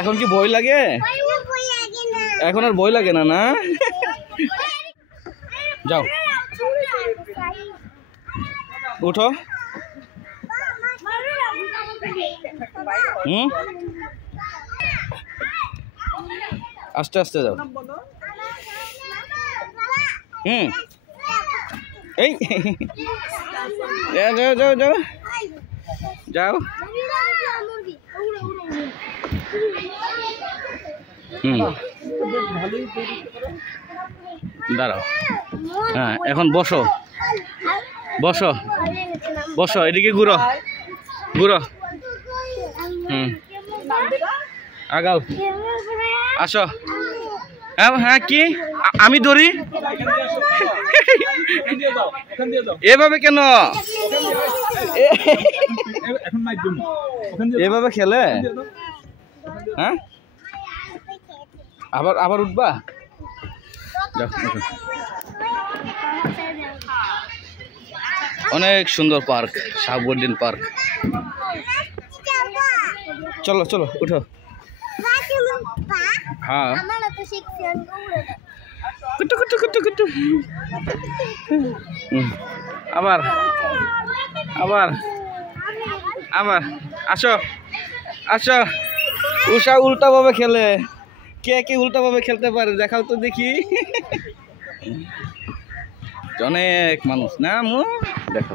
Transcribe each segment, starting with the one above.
এখন কি ভয় লাগে? এখন আর ভয় লাগে না না? যাও উঠো। আস্তে আস্তে যাও। এই যাও যাও যাও যাও। দাঁড়াও। হ্যাঁ এখন বসো বসো বসো, এদিকে ঘুরো ঘুরো। আগাও আসো। হ্যাঁ কি আমি ধরি? এভাবে কেন? এভাবে খেলে? হ্যাঁ আবার আবার উঠবা? অনেক সুন্দর পার্ক, শাহাবুদ্দিন পার্ক। চলো চলো উঠো। হ্যাঁ কুটু কুটু কুটু কুটু। আবার আবার আবার আসো আসো। উষা উল্টা ভাবে খেলে। কে কে উল্টা ভাবে খেলতে পারে দেখাও তো দেখি। অনেক মানুষ না মু দেখো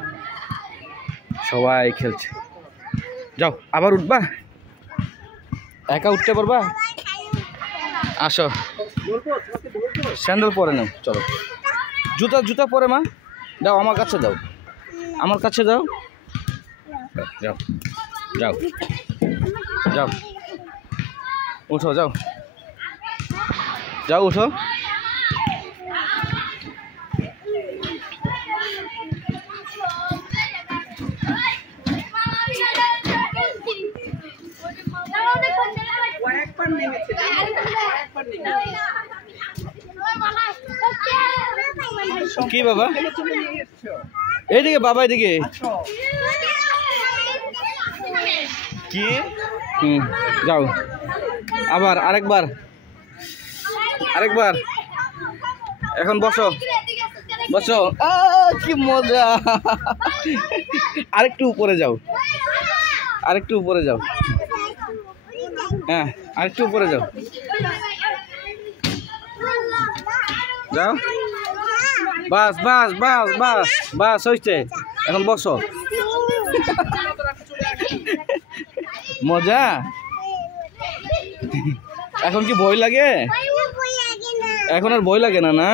সবাই খেলছে। যাও আবার উঠবা? একা উঠতে পারবা? আসো স্যান্ডেল পরে নাও। চলো জুতা জুতা পরে মা দাও আমার কাছে দাও, আমার কাছে দাও। যাও যাও যাও উঠো যাও যাও উঠো। কি বাবা এইদিকে বাবা এদিকে কি? যাও আবার আরেকবার আরেকবার। এখন বসো বসো। কি মজা। আরেকটু উপরে যাও আরেকটু উপরে যাও। হ্যাঁ আরেকটু উপরে যাও যাও। বাস বাস বাস বাস বাস হয়েছে। এখন বসো। মজা। এখন কি ভয় লাগে? এখন আর ভয় লাগে না না?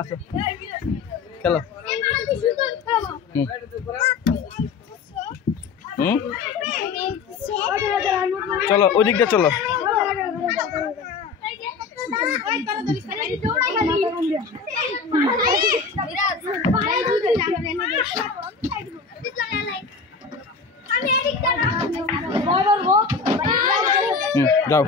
আসো খেলো। চলো ওই দিকটা চলো। যাও